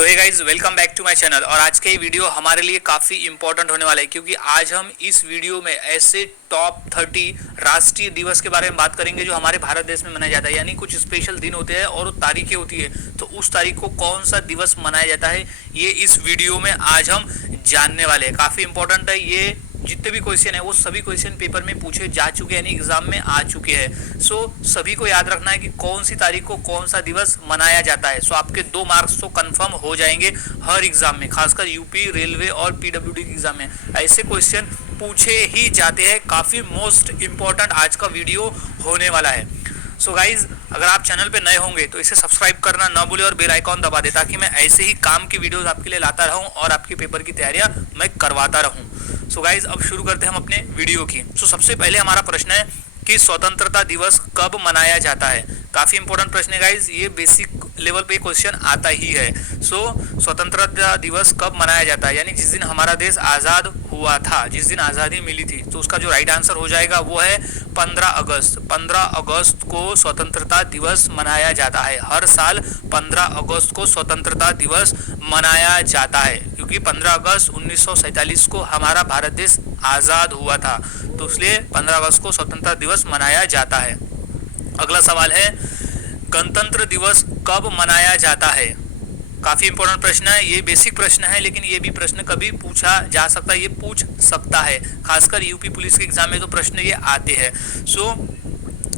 So hey guys, welcome back to my channel. और आज का ये वीडियो हमारे लिए काफ़ी इंपॉर्टेंट होने वाला है, क्योंकि आज हम इस वीडियो में ऐसे टॉप 30 राष्ट्रीय दिवस के बारे में बात करेंगे जो हमारे भारत देश में मनाया जाता है। यानी कुछ स्पेशल दिन होते हैं और तारीखें होती है, तो उस तारीख को कौन सा दिवस मनाया जाता है ये इस वीडियो में आज हम जानने वाले हैं। काफ़ी इंपॉर्टेंट है ये। जितने भी क्वेश्चन है वो सभी क्वेश्चन पेपर में पूछे जा चुके हैं, यानी एग्जाम में आ चुके हैं। सो सभी को याद रखना है कि कौन सी तारीख को कौन सा दिवस मनाया जाता है। सो आपके 2 मार्क्स तो कंफर्म हो जाएंगे हर एग्जाम में, खासकर यूपी, रेलवे और पीडब्ल्यूडी के एग्जाम में ऐसे क्वेश्चन पूछे ही जाते हैं। काफ़ी मोस्ट इंपॉर्टेंट आज का वीडियो होने वाला है। सो गाइज, अगर आप चैनल पे नए होंगे तो इसे सब्सक्राइब करना ना भूले और बेल आइकॉन दबा दे, ताकि मैं ऐसे ही काम की वीडियोस आपके लिए लाता रहूं और आपके पेपर की तैयारियां मैं करवाता रहूं। सो गाइज, अब शुरू करते हैं हम अपने वीडियो की। सो सबसे पहले हमारा प्रश्न है कि स्वतंत्रता दिवस कब मनाया जाता है। काफ़ी इंपॉर्टेंट प्रश्न है गाइज, ये बेसिक लेवल पे क्वेश्चन आता ही है। सो स्वतंत्रता दिवस कब मनाया जाता है, यानी जिस दिन हमारा देश आज़ाद हुआ था, जिस दिन आज़ादी मिली थी, तो उसका जो राइट आंसर हो जाएगा वो है 15 अगस्त। 15 अगस्त को स्वतंत्रता दिवस मनाया जाता है। हर साल 15 अगस्त को स्वतंत्रता दिवस मनाया जाता है, क्योंकि 15 अगस्त 1947 को हमारा भारत देश आज़ाद हुआ था, तो इसलिए 15 अगस्त को स्वतंत्रता दिवस मनाया जाता है। अगला सवाल है, गणतंत्र दिवस कब मनाया जाता है। काफ़ी इंपॉर्टेंट प्रश्न है, ये बेसिक प्रश्न है, लेकिन ये भी प्रश्न कभी पूछा जा सकता है, ये पूछ सकता है। खासकर यूपी पुलिस के एग्जाम में तो प्रश्न ये आते हैं। सो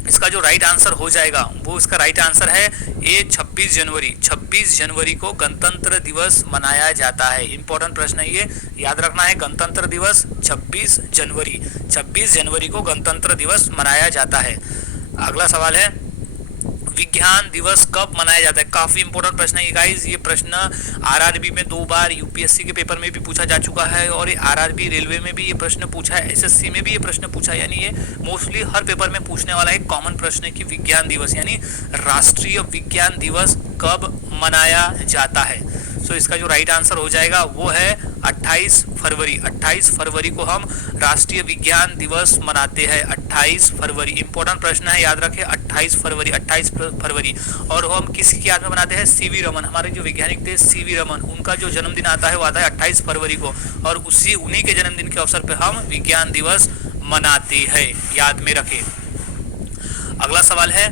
इसका जो राइट आंसर हो जाएगा वो, इसका राइट आंसर है ये 26 जनवरी। 26 जनवरी को गणतंत्र दिवस मनाया जाता है। इंपॉर्टेंट प्रश्न है ये, याद रखना है। गणतंत्र दिवस 26 जनवरी, 26 जनवरी को गणतंत्र दिवस मनाया जाता है। अगला सवाल है, विज्ञान दिवस कब मनाया जाता है। काफी इंपॉर्टेंट प्रश्न है ये गाइस। ये प्रश्न आरआरबी में 2 बार, यूपीएससी के पेपर में भी पूछा जा चुका है, और ये आरआरबी रेलवे में भी ये प्रश्न पूछा है, एसएससी में भी ये प्रश्न पूछा है। यानी ये मोस्टली हर पेपर में पूछने वाला एक कॉमन प्रश्न है कि विज्ञान दिवस यानी राष्ट्रीय विज्ञान दिवस कब मनाया जाता है। सो इसका जो राइट आंसर हो जाएगा वो है 28 फरवरी। 28 फरवरी को हम राष्ट्रीय विज्ञान दिवस मनाते हैं। 28 फरवरी इंपॉर्टेंट प्रश्न है, याद रखें। 28 फरवरी, 28 फरवरी। और हम किसकी याद में मनाते हैं? सीवी रमन। हमारे जो वैज्ञानिक थे सीवी रमन, उनका जो जन्मदिन आता है वो आता है 28 फरवरी को, और उन्हीं के जन्मदिन के अवसर पर हम विज्ञान दिवस मनाते हैं, याद में रखें। अगला सवाल है,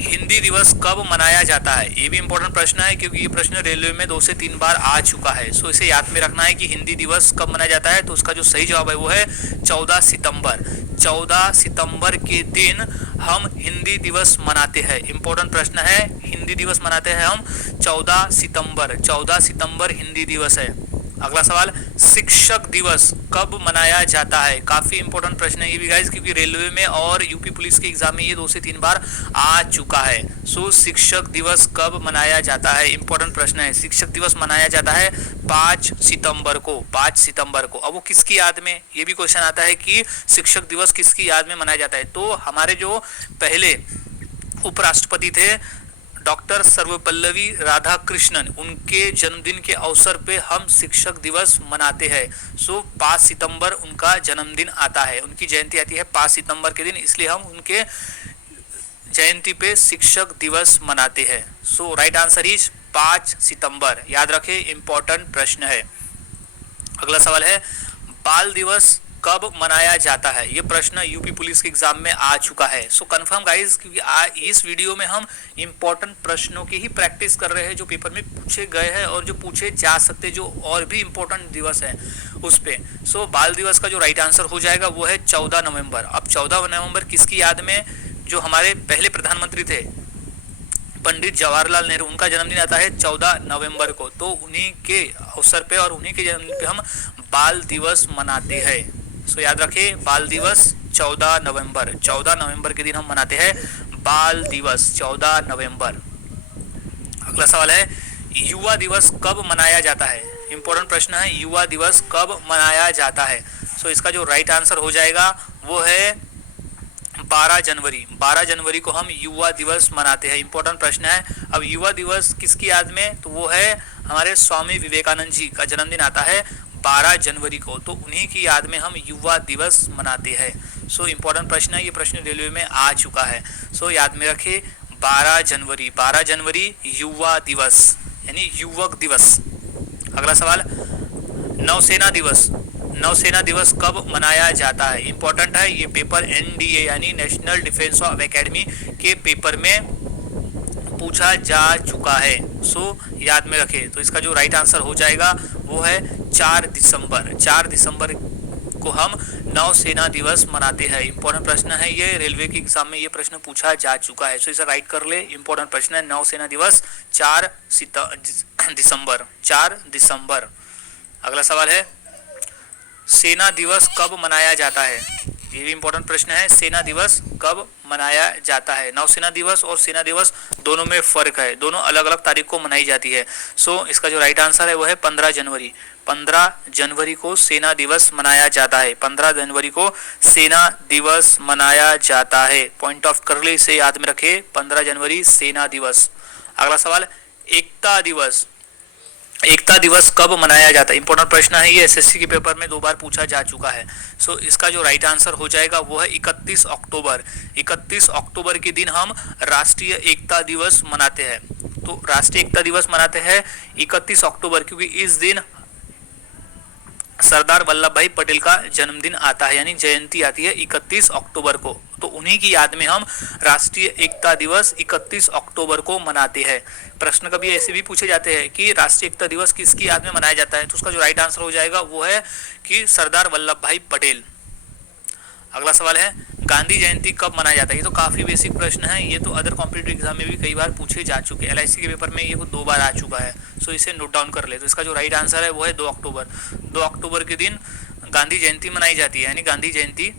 हिंदी दिवस कब मनाया जाता है। ये भी इंपॉर्टेंट प्रश्न है, क्योंकि ये प्रश्न रेलवे में 2 से 3 बार आ चुका है। सो इसे याद में रखना है कि हिंदी दिवस कब मनाया जाता है। तो उसका जो सही जवाब है वो है 14 सितंबर। 14 सितंबर के दिन हम हिंदी दिवस मनाते हैं। इंपॉर्टेंट प्रश्न है, हिंदी दिवस मनाते हैं हम 14 सितंबर। 14 सितंबर हिंदी दिवस है। अगला सवाल, शिक्षक दिवस कब मनाया जाता है। काफी इंपॉर्टेंट प्रश्न है ये भी गाइस, क्योंकि रेलवे में और यूपी पुलिस के एग्जाम में ये 2 से 3 बार आ चुका है। सो शिक्षक दिवस कब मनाया जाता है, इंपॉर्टेंट प्रश्न है। शिक्षक दिवस मनाया जाता है 5 सितंबर को। 5 सितंबर को। अब वो किसकी याद में, ये भी क्वेश्चन आता है कि शिक्षक दिवस किसकी याद में मनाया जाता है। तो हमारे जो पहले उपराष्ट्रपति थे डॉक्टर सर्वपल्लवी राधाकृष्णन, उनके जन्मदिन के अवसर पे हम शिक्षक दिवस मनाते हैं। सो 5 सितंबर उनका जन्मदिन आता है, उनकी जयंती आती है 5 सितंबर के दिन, इसलिए हम उनके जयंती पे शिक्षक दिवस मनाते हैं। सो राइट आंसर इज 5 सितंबर, याद रखें। इंपॉर्टेंट प्रश्न है। अगला सवाल है, बाल दिवस कब मनाया जाता है। ये प्रश्न यूपी पुलिस के एग्जाम में आ चुका है। सो कंफर्म गाइस, क्योंकि इस वीडियो में हम इंपॉर्टेंट प्रश्नों की ही प्रैक्टिस कर रहे हैं जो पेपर में पूछे गए हैं और जो पूछे जा सकते, जो और भी इंपॉर्टेंट दिवस है उस पे। सो बाल दिवस का जो राइट आंसर हो जाएगा वो है 14 नवंबर। अब 14 नवंबर किसकी याद में, जो हमारे पहले प्रधानमंत्री थे पंडित जवाहरलाल नेहरू, उनका जन्मदिन आता है 14 नवंबर को। तो उन्हीं के अवसर पे और उन्हीं के जन्मदिन पे हम बाल दिवस मनाते हैं। सो याद रखें, बाल दिवस 14 नवंबर। 14 नवंबर के दिन हम मनाते हैं बाल दिवस, 14 नवंबर। अगला सवाल है, युवा दिवस कब मनाया जाता है। इंपॉर्टेंट प्रश्न है, युवा दिवस कब मनाया जाता है। सो इसका जो राइट आंसर हो जाएगा वो है 12 जनवरी। 12 जनवरी को हम युवा दिवस मनाते हैं। इंपॉर्टेंट प्रश्न है। अब युवा दिवस किसकी याद में, तो वो है हमारे स्वामी विवेकानंद जी का जन्मदिन आता है 12 जनवरी को, तो उन्हीं की याद में हम युवा दिवस मनाते हैं। सो इंपॉर्टेंट प्रश्न है, ये प्रश्न रेलवे में आ चुका है। सो याद में रखें 12 जनवरी। 12 जनवरी युवा दिवस यानी युवक दिवस। अगला सवाल, नौसेना दिवस, नौसेना दिवस कब मनाया जाता है? इंपॉर्टेंट है ये पेपर, एनडीए यानी नेशनल डिफेंस ऑफ एकेडमी के पेपर में पूछा जा चुका है। सो याद में रखें। तो इसका जो राइट आंसर हो जाएगा वो है 4 दिसंबर। 4 दिसंबर को हम नौसेना दिवस मनाते हैं। इंपॉर्टेंट प्रश्न है ये, रेलवे के एग्जाम में ये प्रश्न पूछा जा चुका है। सो इसे राइट कर ले। इंपॉर्टेंट प्रश्न है, नौसेना दिवस 4 दिसंबर, 4 दिसंबर। अगला सवाल है, सेना दिवस कब मनाया जाता है? ये भी इंपॉर्टेंट प्रश्न है, सेना दिवस कब मनाया जाता है? नौसेना दिवस और सेना दिवस दोनों में फर्क है, दोनों अलग अलग तारीख को मनाई जाती है। सो इसका जो राइट आंसर है वो है 15 जनवरी। 15 जनवरी को सेना दिवस मनाया जाता है। 15 जनवरी को सेना दिवस मनाया जाता है। पॉइंट ऑफ कर ले, इसे याद में रखे, 15 जनवरी सेना दिवस। अगला सवाल, एकता दिवस, एकता दिवस कब मनाया जाता है? इंपॉर्टेंट प्रश्न है ये, एसएससी के पेपर में 2 बार पूछा जा चुका है। सो इसका जो राइट आंसर हो जाएगा वो है 31 अक्टूबर। 31 अक्टूबर के दिन हम राष्ट्रीय एकता दिवस मनाते हैं। तो राष्ट्रीय एकता दिवस मनाते हैं 31 अक्टूबर, क्योंकि इस दिन सरदार वल्लभ भाई पटेल का जन्मदिन आता है, यानी जयंती आती है 31 अक्टूबर को। तो उन्हीं की याद में हम राष्ट्रीय एकता दिवस 31 अक्टूबर को मनाते हैं। प्रश्न कभी ऐसे भी पूछे जाते हैं कि राष्ट्रीय एकता दिवस किसकी याद में मनाया जाता है, तो उसका जो राइट आंसर हो जाएगा वो है कि सरदार वल्लभ भाई पटेल। अगला सवाल है, गांधी जयंती कब मनाया जाता है? ये तो काफी बेसिक प्रश्न है, ये तो अदर कॉम्पिटिटिव एग्जाम में भी कई बार पूछे जा चुके हैं। एलआईसी के पेपर में ये 2 बार आ चुका है। सो इसे नोट डाउन कर ले। तो इसका जो राइट आंसर है वो है 2 अक्टूबर। 2 अक्टूबर के दिन गांधी जयंती मनाई जाती है, यानी गांधी जयंती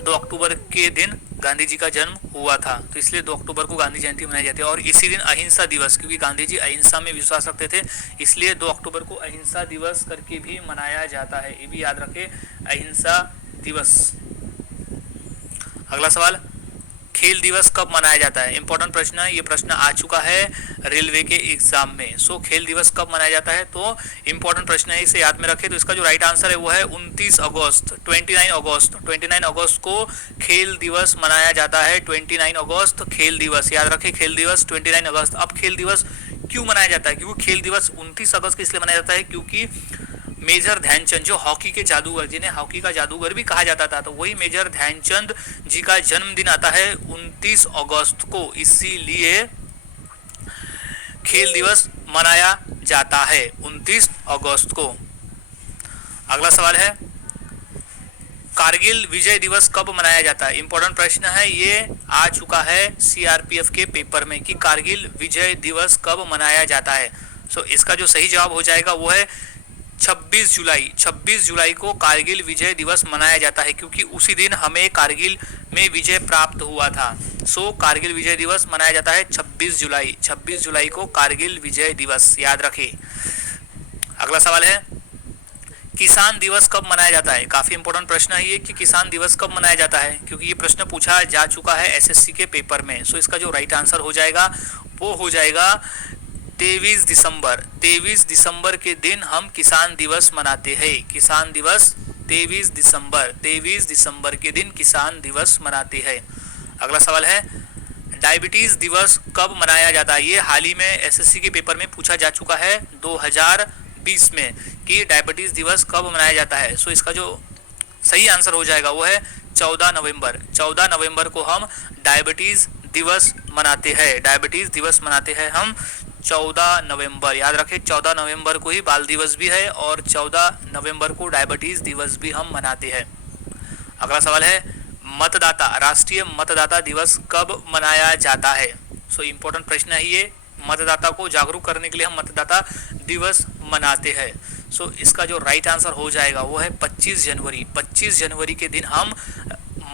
2 अक्टूबर के दिन गांधी जी का जन्म हुआ था, तो इसलिए 2 अक्टूबर को गांधी जयंती मनाई जाती है। और इसी दिन अहिंसा दिवस, क्योंकि गांधी जी अहिंसा में विश्वास रखते थे, इसलिए 2 अक्टूबर को अहिंसा दिवस करके भी मनाया जाता है। ये भी याद रखें, अहिंसा दिवस। अगला सवाल, खेल दिवस कब मनाया जाता है? इंपॉर्टेंट प्रश्न है, ये प्रश्न आ चुका है रेलवे के एग्जाम में। सो खेल दिवस कब मनाया जाता है? तो इंपॉर्टेंट प्रश्न है, इसे याद में रखें। तो इसका जो राइट आंसर है वो है 29 अगस्त, 29 अगस्त। 29 अगस्त को खेल दिवस मनाया जाता है। 29 अगस्त खेल दिवस, याद रखें, खेल दिवस 29 अगस्त। अब खेल दिवस क्यों मनाया जाता है? क्योंकि खेल दिवस 29 अगस्त को इसलिए मनाया जाता है क्योंकि मेजर ध्यानचंद, जो हॉकी के जादूगर, जिन्हें हॉकी का जादूगर भी कहा जाता था, तो वही मेजर ध्यानचंद जी का जन्मदिन आता है 29 अगस्त को, इसीलिए खेल दिवस मनाया जाता है 29 अगस्त को। अगला सवाल है, कारगिल विजय दिवस कब मनाया जाता है? इंपॉर्टेंट प्रश्न है, ये आ चुका है सीआरपीएफ के पेपर में कि कारगिल विजय दिवस कब मनाया जाता है। सो इसका जो सही जवाब हो जाएगा वो है 26 जुलाई। 26 जुलाई को कारगिल विजय दिवस मनाया जाता है, क्योंकि उसी दिन हमें कारगिल में विजय प्राप्त हुआ था। सो कारगिल विजय दिवस मनाया जाता है 26 जुलाई। 26 जुलाई को कारगिल विजय दिवस, याद रखिए। अगला सवाल है, किसान दिवस कब मनाया जाता है? काफी इंपॉर्टेंट प्रश्न है ये कि किसान दिवस कब मनाया जाता है, क्योंकि ये प्रश्न पूछा जा चुका है एसएससी के पेपर में। सो इसका जो राइट आंसर हो जाएगा वो हो जाएगा 23 दिसंबर। 23 दिसंबर के दिन हम किसान दिवस मनाते हैं। किसान दिवस 23 दिसंबर, 23 दिसंबर के दिन किसान दिवस मनाते हैं। अगला सवाल है, डायबिटीज दिवस कब मनाया जाता है? ये हाल ही में एसएससी के पेपर में पूछा जा चुका है 2020 में कि डायबिटीज दिवस कब मनाया जाता है। सो इसका जो सही आंसर हो जाएगा वो है 14 नवंबर। 14 नवंबर को हम डायबिटीज दिवस मनाते हैं। डायबिटीज दिवस मनाते हैं हम 14 नवंबर, याद रखें। 14 नवंबर को ही बाल दिवस भी है और 14 नवंबर को डायबिटीज दिवस भी हम मनाते हैं। अगला सवाल है, मतदाता, राष्ट्रीय मतदाता दिवस कब मनाया जाता है? सो इंपॉर्टेंट प्रश्न है ये, मतदाता को जागरूक करने के लिए हम मतदाता दिवस मनाते हैं। सो इसका जो राइट आंसर हो जाएगा वो है 25 जनवरी। 25 जनवरी के दिन हम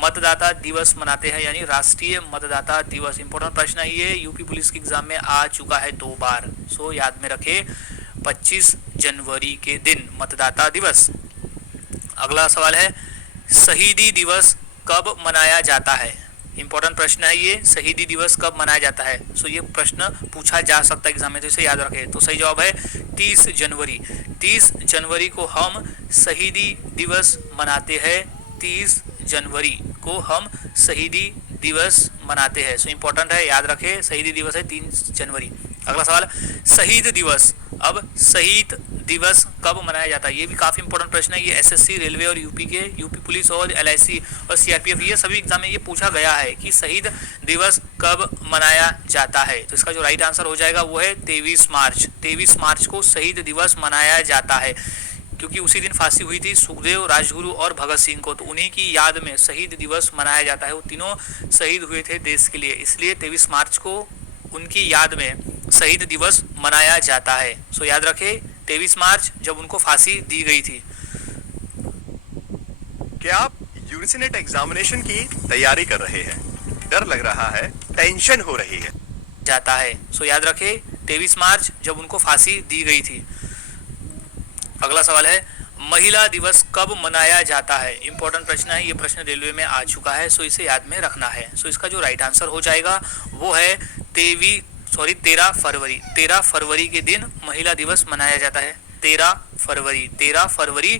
मतदाता दिवस मनाते हैं, यानी राष्ट्रीय मतदाता दिवस। इंपॉर्टेंट प्रश्न है ये, यूपी पुलिस के एग्जाम में आ चुका है 2 बार। सो याद में रखे 25 जनवरी के दिन मतदाता दिवस। अगला सवाल है, शहीदी दिवस कब मनाया जाता है? इंपॉर्टेंट प्रश्न है ये, शहीदी दिवस कब मनाया जाता है? सो ये प्रश्न पूछा जा सकता है एग्जाम में, तो इसे याद रखें। तो सही जवाब है 30 जनवरी। 30 जनवरी को हम शहीदी दिवस मनाते हैं। 30 जनवरी को हम शहीदी दिवस मनाते हैं। सो इंपॉर्टेंट है, याद रखें, शहीदी दिवस है 3 जनवरी। अगला सवाल, शहीद दिवस। अब शहीद दिवस कब मनाया जाता है, ये भी काफी इंपॉर्टेंट प्रश्न है। ये एसएससी, रेलवे और यूपी पुलिस और एलआईसी और सीआरपीएफ, ये सभी एग्जाम में ये पूछा गया है कि शहीद दिवस कब मनाया जाता है। तो इसका जो राइट आंसर हो जाएगा वो है 23 मार्च। 23 मार्च को शहीद दिवस मनाया जाता है, क्योंकि उसी दिन फांसी हुई थी सुखदेव, राजगुरु और भगत सिंह को, तो उन्हीं की याद में शहीद दिवस मनाया जाता है। वो तीनों शहीद हुए थे देश के लिए, इसलिए 23 मार्च को उनकी याद में शहीद दिवस मनाया जाता है। सो याद रखें 23 मार्च जब उनको फांसी दी गई थी। क्या आप यूजीसी एग्जामिनेशन की तैयारी कर रहे हैं? डर लग रहा है, टेंशन हो रही है, जाता है। सो याद रखें 23 मार्च जब उनको फांसी दी गई थी। अगला सवाल है, महिला दिवस कब मनाया जाता है। इंपॉर्टेंट प्रश्न है, ये प्रश्न रेलवे में आ चुका है, सो इसे याद में रखना है। सो इसका जो राइट आंसर हो जाएगा वो है 13 फरवरी। 13 फरवरी के दिन महिला दिवस मनाया जाता है। 13 फरवरी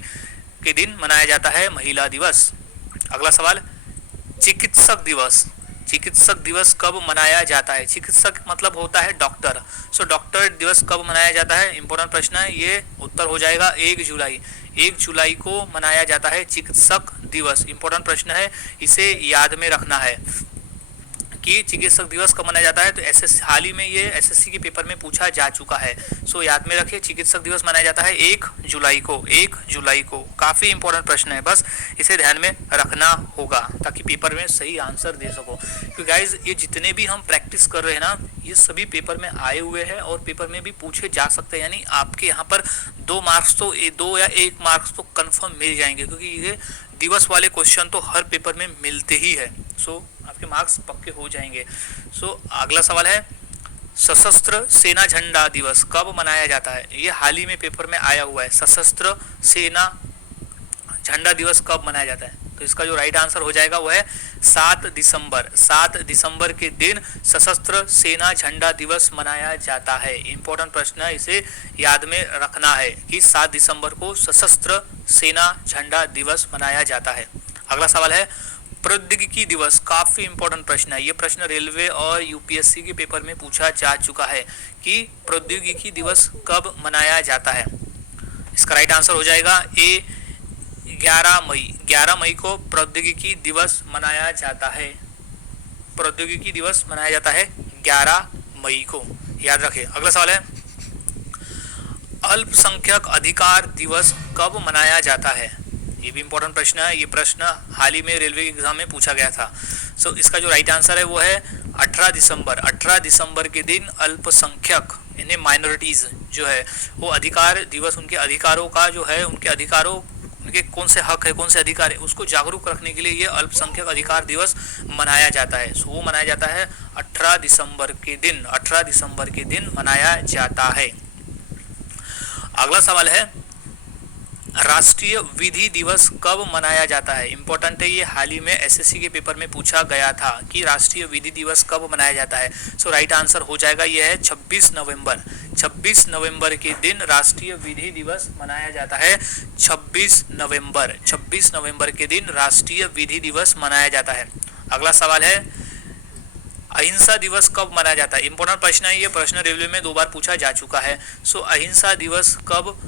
के दिन मनाया जाता है महिला दिवस। अगला सवाल, चिकित्सक दिवस। चिकित्सक दिवस कब मनाया जाता है। चिकित्सक मतलब होता है डॉक्टर। सो डॉक्टर दिवस कब मनाया जाता है, इंपॉर्टेंट प्रश्न है। ये उत्तर हो जाएगा 1 जुलाई। 1 जुलाई को मनाया जाता है चिकित्सक दिवस। इंपॉर्टेंट प्रश्न है, इसे याद में रखना है कि चिकित्सक दिवस कब मनाया जाता है। तो एसएससी, हाल ही में ये एसएससी के पेपर में पूछा जा चुका है। सो याद में रखिए चिकित्सक दिवस मनाया जाता है 1 जुलाई को। 1 जुलाई को काफी इंपॉर्टेंट प्रश्न है, बस इसे ध्यान में रखना होगा ताकि पेपर में सही आंसर दे सको। क्योंकि गाइज ये जितने भी हम प्रैक्टिस कर रहे हैं ना, ये सभी पेपर में आए हुए हैं और पेपर में भी पूछे जा सकते हैं। यानी आपके यहाँ पर 2 मार्क्स तो 2 या 1 मार्क्स तो कन्फर्म मिल जाएंगे, क्योंकि ये दिवस वाले क्वेश्चन तो हर पेपर में मिलते ही है। सो आपके मार्क्स पक्के हो जाएंगे। सो अगला सवाल है, सशस्त्र सेना झंडा दिवस कब मनाया जाता है। ये हाल ही में पेपर में आया हुआ है। सशस्त्र सेना झंडा दिवस कब मनाया जाता है। तो इसका जो राइट आंसर हो जाएगा वो है 7 दिसंबर। 7 दिसंबर के दिन सशस्त्र सेना झंडा दिवस मनाया जाता है। इंपॉर्टेंट प्रश्न है, इसे याद में रखना है कि 7 दिसंबर को सशस्त्र सेना झंडा दिवस मनाया जाता है। अगला सवाल है, प्रौद्योगिकी दिवस। काफी इंपॉर्टेंट प्रश्न है, ये प्रश्न रेलवे और यूपीएससी के पेपर में पूछा जा चुका है कि प्रौद्योगिकी दिवस कब मनाया जाता है। इसका राइट आंसर हो जाएगा ए 11 मई। 11 मई को प्रौद्योगिकी दिवस मनाया जाता है। प्रौद्योगिकी दिवस मनाया जाता है 11 मई को, याद रखें। अगला सवाल है, अल्पसंख्यक अधिकार दिवस कब मनाया जाता है। ये भी इंपॉर्टेंट प्रश्न है, ये प्रश्न हाल ही में रेलवे एग्जाम में पूछा गया था। सो इसका जो राइट आंसर है वो है 18 दिसंबर। 18 दिसंबर के दिन अल्पसंख्यक यानी माइनॉरिटीज जो है वो अधिकार दिवस, उनके अधिकारों का जो है, उनके अधिकारों, उनके कौन से हक है, कौन से अधिकार है, उसको जागरूक रखने के लिए ये अल्पसंख्यक अधिकार दिवस मनाया जाता है। सो वो मनाया जाता है 18 दिसंबर के दिन। 18 दिसंबर के दिन मनाया जाता है। अगला सवाल है, राष्ट्रीय विधि दिवस कब मनाया जाता है। इंपॉर्टेंट है, ये हाल ही में एसएससी के पेपर में पूछा गया था कि राष्ट्रीय विधि दिवस कब मनाया जाता है। सो राइट आंसर हो जाएगा ये है 26 नवंबर। 26 नवंबर के दिन राष्ट्रीय विधि दिवस मनाया जाता है। 26 नवंबर, 26 नवंबर के दिन राष्ट्रीय विधि दिवस मनाया जाता है। अगला सवाल है, अहिंसा दिवस कब मनाया जाता है। इंपॉर्टेंट प्रश्न है, ये प्रश्न रेलवे में 2 बार पूछा जा चुका है। सो अहिंसा दिवस कब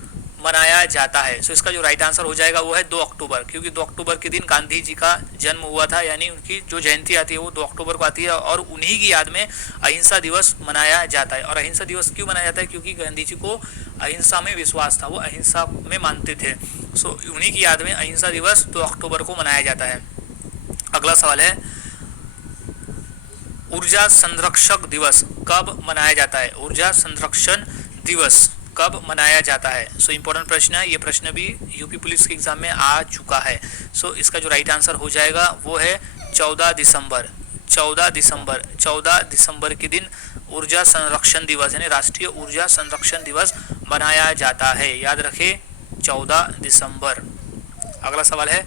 मनाया जाता है। सो इसका जो राइट आंसर हो जाएगा वो है 2 अक्टूबर, क्योंकि 2 अक्टूबर के दिन गांधी जी का जन्म हुआ था, यानी उनकी जो जयंती आती है वो 2 अक्टूबर को आती है और उन्हीं की याद में अहिंसा दिवस मनाया जाता है। और अहिंसा दिवस क्यों मनाया जाता है, क्योंकि गांधी जी को अहिंसा में विश्वास था, वो अहिंसा में मानते थे। सो उन्हीं की याद में अहिंसा दिवस 2 अक्टूबर को मनाया जाता है। अगला सवाल है, ऊर्जा संरक्षक दिवस कब मनाया जाता है। ऊर्जा संरक्षण दिवस कब मनाया जाता है। सो इंपॉर्टेंट प्रश्न है, ये प्रश्न भी यूपी पुलिस के एग्जाम में आ चुका है। सो इसका जो राइट आंसर हो जाएगा वो है 14 दिसंबर। 14 दिसंबर, 14 दिसंबर के दिन ऊर्जा संरक्षण दिवस यानी राष्ट्रीय ऊर्जा संरक्षण दिवस मनाया जाता है। याद रखें 14 दिसंबर। अगला सवाल है,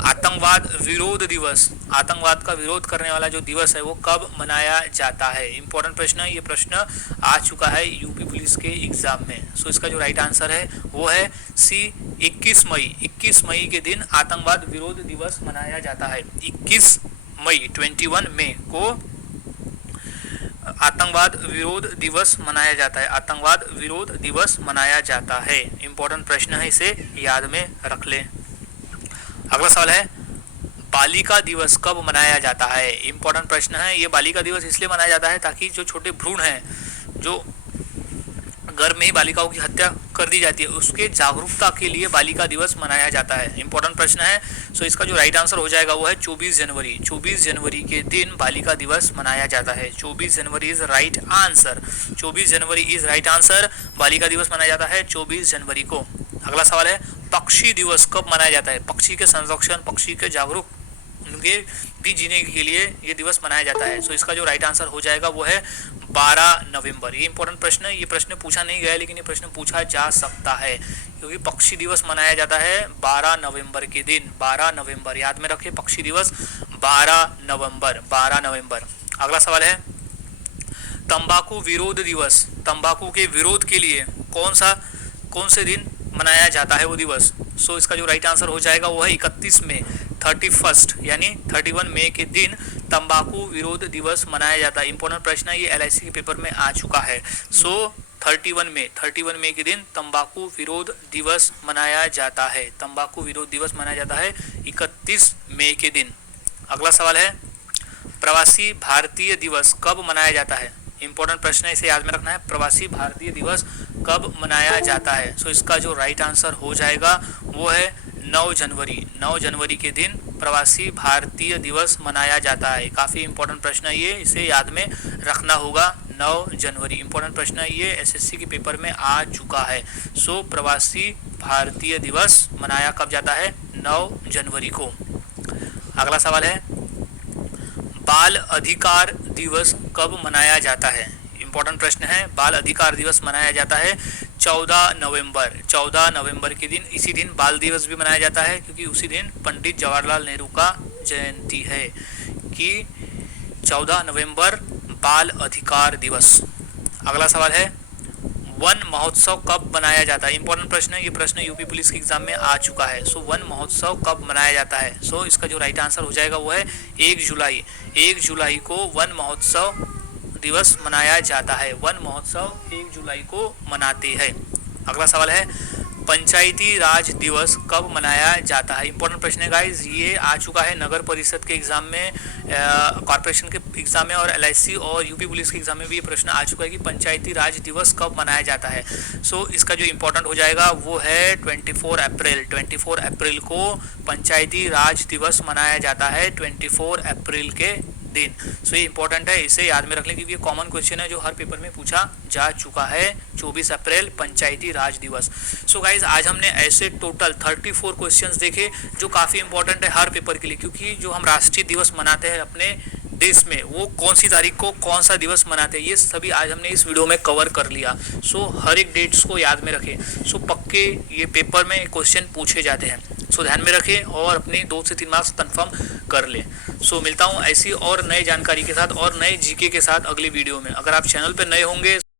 आतंकवाद विरोध दिवस। आतंकवाद का विरोध करने वाला जो दिवस है वो कब मनाया जाता है। इंपॉर्टेंट प्रश्न है, ये प्रश्न आ चुका है यूपी पुलिस के एग्जाम में। सो इसका जो राइट आंसर है वो है सी 21 मई। 21 मई के दिन आतंकवाद विरोध दिवस मनाया जाता है। 21 मई 21 मई को आतंकवाद विरोध दिवस मनाया जाता है? आतंकवाद विरोध दिवस मनाया जाता है। इंपॉर्टेंट प्रश्न है, इसे याद में रख लें। अगला सवाल है, बालिका दिवस कब मनाया जाता है? इंपॉर्टेंट प्रश्न है। ये बालिका दिवस इसलिए मनाया जाता है ताकि जो छोटे भ्रूण हैं, जो गर्भ में ही बालिकाओं की हत्या कर दी जाती है, उसके जागरूकता के लिए बालिका दिवस मनाया जाता है। इंपॉर्टेंट प्रश्न है। सो इसका जो राइट आंसर हो जाएगा वो है 24 जनवरी। 24 जनवरी के दिन बालिका दिवस मनाया जाता है। 24 जनवरी is right answer. 24 January is right answer. बालिका दिवस मनाया जाता है 24 जनवरी को। अगला सवाल है, पक्षी दिवस कब मनाया जाता है? पक्षी के संरक्षण, पक्षी के जागरूक, उनके भी जीने के लिए ये दिवस मनाया जाता है। सो इसका जो राइट आंसर हो जाएगा वो है 12 नवंबर। ये इंपॉर्टेंट प्रश्न है। ये प्रश्न पूछा नहीं गया लेकिन ये प्रश्न पूछा जा सकता है क्योंकि पक्षी दिवस मनाया जाता है 12 नवंबर के दिन। 12 नवंबर याद में रखें, पक्षी दिवस 12 नवंबर। 12 नवंबर। अगला सवाल है, तंबाकू विरोध दिवस, तंबाकू के विरोध के लिए कौन से दिन मनाया जाता है वो दिवस? सो इसका जो राइट आंसर हो जाएगा वो है 31 मई, 31 यानी 31 मई के दिन तंबाकू विरोध दिवस मनाया जाता है। इंपॉर्टेंट प्रश्न है, ये LIC के पेपर में आ चुका है। सो 31 मई के दिन तंबाकू विरोध दिवस मनाया जाता है। तंबाकू विरोध दिवस मनाया जाता है 31 मई के दिन। अगला सवाल है, प्रवासी भारतीय दिवस कब मनाया जाता है? इंपॉर्टेंट प्रश्न है, इसे याद में रखना है। प्रवासी भारतीय दिवस कब मनाया जाता है? सो इसका जो राइट आंसर हो जाएगा वो है 9 जनवरी। 9 जनवरी के दिन प्रवासी भारतीय दिवस मनाया जाता है। काफ़ी इंपॉर्टेंट प्रश्न है ये, इसे याद में रखना होगा। 9 जनवरी इंपॉर्टेंट प्रश्न है ये, SSC के पेपर में आ चुका है। सो प्रवासी भारतीय दिवस मनाया कब जाता है? 9 जनवरी को। अगला सवाल है, बाल अधिकार दिवस कब मनाया जाता है? इंपॉर्टेंट प्रश्न है। बाल अधिकार दिवस मनाया जाता है 14 नवंबर। 14 नवंबर के दिन, इसी दिन बाल दिवस भी मनाया जाता है क्योंकि उसी दिन पंडित जवाहरलाल नेहरू का जयंती है कि 14 नवंबर बाल अधिकार दिवस। अगला सवाल है, वन महोत्सव कब मनाया जाता है? इंपॉर्टेंट प्रश्न है, ये प्रश्न यूपी पुलिस के एग्जाम में आ चुका है। सो वन महोत्सव कब मनाया जाता है? सो इसका जो राइट आंसर हो जाएगा वो है 1 जुलाई। 1 जुलाई को वन महोत्सव दिवस मनाया जाता है। वन महोत्सव 1 जुलाई को मनाते हैं। अगला सवाल है, पंचायती राज दिवस कब मनाया जाता है? इंपॉर्टेंट प्रश्न है गाइस, ये आ चुका है नगर परिषद के एग्जाम में, कॉर्पोरेशन के एग्जाम में और LIC और यूपी पुलिस के एग्जाम में भी ये प्रश्न आ चुका है कि पंचायती राज दिवस कब मनाया जाता है। सो इसका जो इंपॉर्टेंट हो जाएगा वो है 24 अप्रैल। 24 अप्रैल को पंचायती राज दिवस मनाया जाता है, 24 अप्रैल के दिन। सो ये इंपॉर्टेंट है, इसे याद में रख लें क्योंकि ये कॉमन क्वेश्चन है जो हर पेपर में पूछा जा चुका है। 24 अप्रैल पंचायती राज दिवस। सो गाइज आज हमने ऐसे टोटल 34 क्वेश्चंस देखे जो काफ़ी इंपॉर्टेंट है हर पेपर के लिए, क्योंकि जो हम राष्ट्रीय दिवस मनाते हैं अपने देश में वो कौन सी तारीख को कौन सा दिवस मनाते हैं, ये सभी आज हमने इस वीडियो में कवर कर लिया। सो हर एक डेट्स को याद में रखें। सो पक्के ये पेपर में क्वेश्चन पूछे जाते हैं, सो ध्यान में रखें और अपने 2 से 3 मार्क्स कंफर्म कर लें। सो मिलता हूँ ऐसी और नई जानकारी के साथ और नए GK के साथ अगली वीडियो में। अगर आप चैनल पर नए होंगे